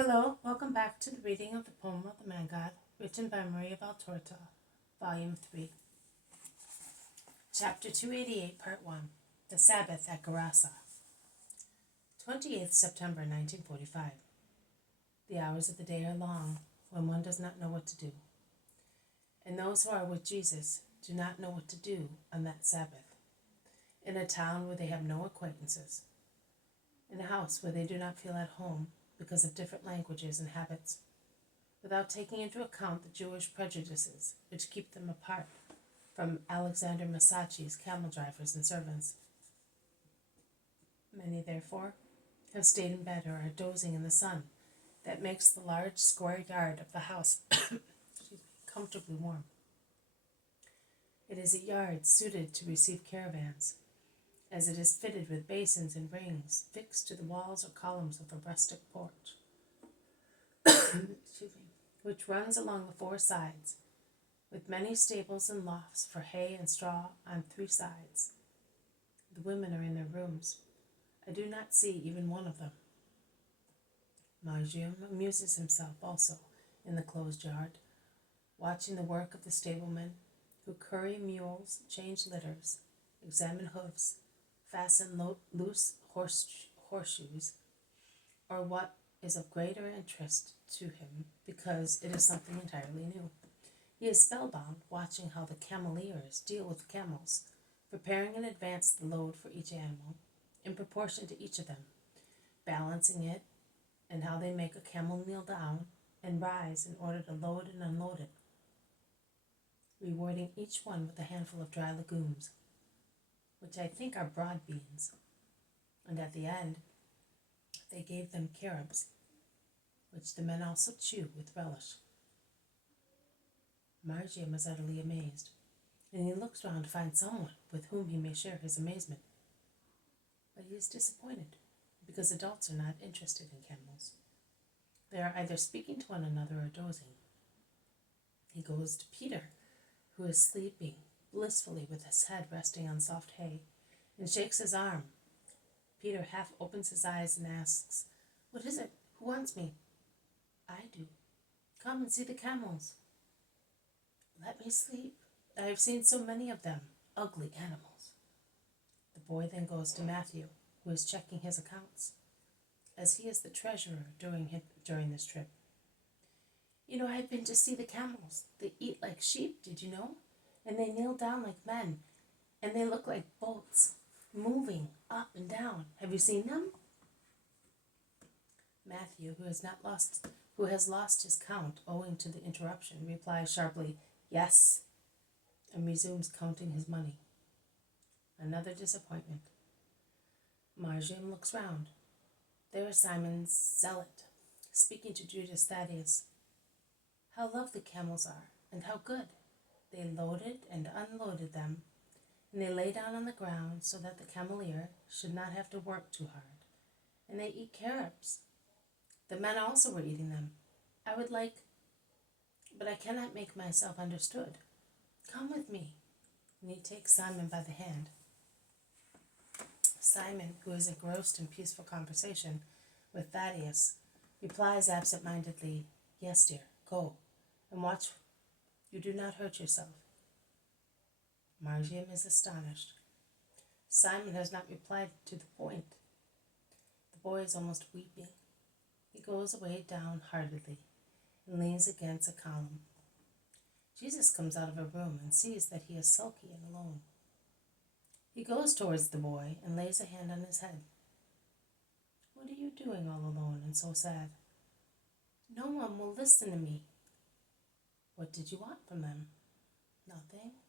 Hello, welcome back to the reading of the poem of the Man God, written by Maria Valtorta, Volume 3. Chapter 288, Part 1. The Sabbath at Gerasa. 28th September 1945. The hours of the day are long, when one does not know what to do. And those who are with Jesus do not know what to do on that Sabbath, in a town where they have no acquaintances, in a house where they do not feel at home because of different languages and habits, without taking into account the Jewish prejudices which keep them apart from Alexander Masacci's camel drivers and servants. Many, therefore, have stayed in bed or are dozing in the sun that makes the large square yard of the house comfortably warm. It is a yard suited to receive caravans, as it is fitted with basins and rings fixed to the walls or columns of a rustic porch, which runs along the four sides, with many stables and lofts for hay and straw on three sides. The women are in their rooms. I do not see even one of them. Margium amuses himself also in the closed yard, watching the work of the stablemen, who curry mules, change litters, examine hoofs, fasten loose horseshoes, or what is of greater interest to him because it is something entirely new. He is spellbound, watching how the cameleers deal with the camels, preparing in advance the load for each animal, in proportion to each of them, balancing it, and how they make a camel kneel down and rise in order to load and unload it, rewarding each one with a handful of dry legumes, which I think are broad beans, and at the end they gave them carobs, which the men also chew with relish. Margium is utterly amazed, and he looks round to find someone with whom he may share his amazement. But he is disappointed, because adults are not interested in camels. They are either speaking to one another or dozing. He goes to Peter, who is sleeping blissfully with his head resting on soft hay, and shakes his arm. Peter half opens his eyes and asks, "What is it? Who wants me?" "I do. Come and see the camels." "Let me sleep. I have seen so many of them, ugly animals." The boy then goes to Matthew, who is checking his accounts, as he is the treasurer during this trip. "You know, I have been to see the camels. They eat like sheep, did you know? And they kneel down like men, and they look like boats, moving up and down. Have you seen them?" Matthew, who has lost his count owing to the interruption, replies sharply, "Yes," and resumes counting his money. Another disappointment. Margium looks round. There is Simon Zealot, speaking to Judas Thaddeus. How lovely camels are, and how good! They loaded and unloaded them, and they lay down on the ground so that the cameleer should not have to work too hard. And they eat carobs. The men also were eating them. I would like, but I cannot make myself understood. Come with me. And he takes Simon by the hand. Simon, who is engrossed in peaceful conversation with Thaddeus, replies absent-mindedly, "Yes, dear, go, and watch you do not hurt yourself." Margium is astonished. Simon has not replied to the point. The boy is almost weeping. He goes away downheartedly and leans against a column. Jesus comes out of a room and sees that he is sulky and alone. He goes towards the boy and lays a hand on his head. "What are you doing all alone and so sad?" "No one will listen to me." "What did you want from them?" "Nothing.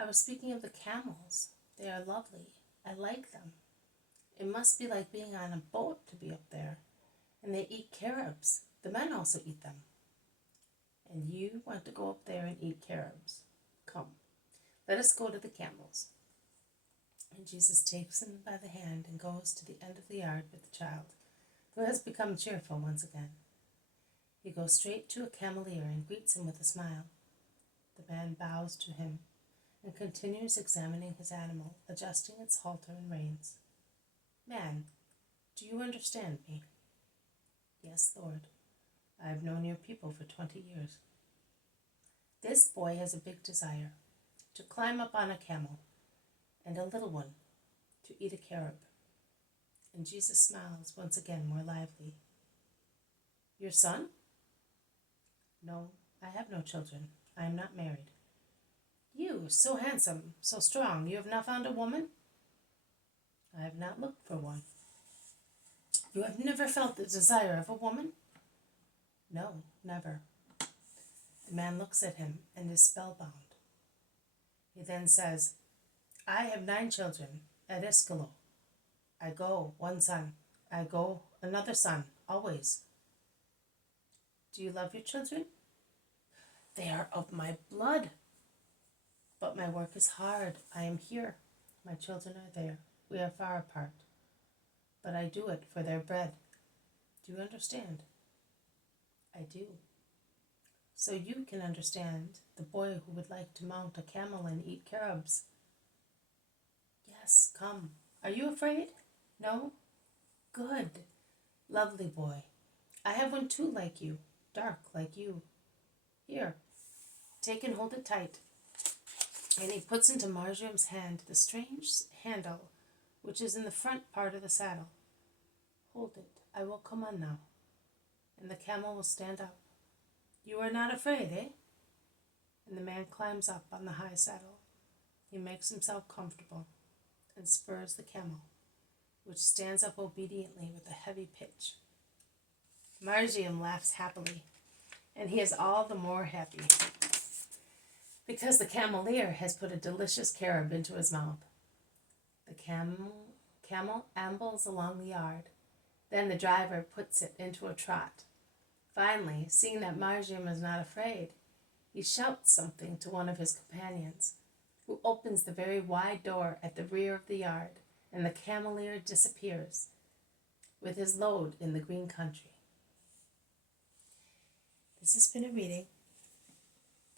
I was speaking of the camels. They are lovely. I like them. It must be like being on a boat to be up there. And they eat carobs. The men also eat them." "And you want to go up there and eat carobs? Come, let us go to the camels." And Jesus takes him by the hand and goes to the end of the yard with the child, who has become cheerful once again. He goes straight to a cameleer and greets him with a smile. The man bows to him and continues examining his animal, adjusting its halter and reins. "Man, do you understand me?" "Yes, Lord." I've known your people for 20 years. This boy has a big desire to climb up on a camel, and a little one to eat a carob. And Jesus smiles once again more lively. Your son? No, I have no children. I am not married. You, so handsome, so strong, you have not found a woman? I have not looked for one. You have never felt the desire of a woman? No, never. The man looks at him and is spellbound. He then says, I have 9 children at Iskalo. I go, one son. I go, another son, always. Do you love your children? They are of my blood. But my work is hard. I am here. My children are there. We are far apart. But I do it for their bread. Do you understand? I do. So you can understand the boy who would like to mount a camel and eat carobs. Yes, come. Are you afraid? No? Good. Lovely boy. I have one too like you, dark like you. Here, take and hold it tight. And he puts into Marjorie's hand the strange handle which is in the front part of the saddle. Hold it. I will come on now. And the camel will stand up. You are not afraid, eh? And the man climbs up on the high saddle. He makes himself comfortable and spurs the camel, which stands up obediently with a heavy pitch. Margium laughs happily, and he is all the more happy because the cameleer has put a delicious carob into his mouth. The camel ambles along the yard. Then the driver puts it into a trot. Finally, seeing that Margium is not afraid, he shouts something to one of his companions, who opens the very wide door at the rear of the yard, and the cameleer disappears with his load in the green country. This has been a reading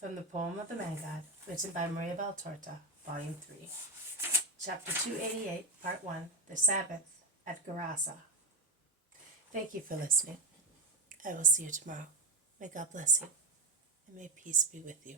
from the poem of the Man God, written by Maria Valtorta, Volume 3, Chapter 288, Part 1, The Sabbath at Gerasa. Thank you for listening. I will see you tomorrow. May God bless you, and may peace be with you.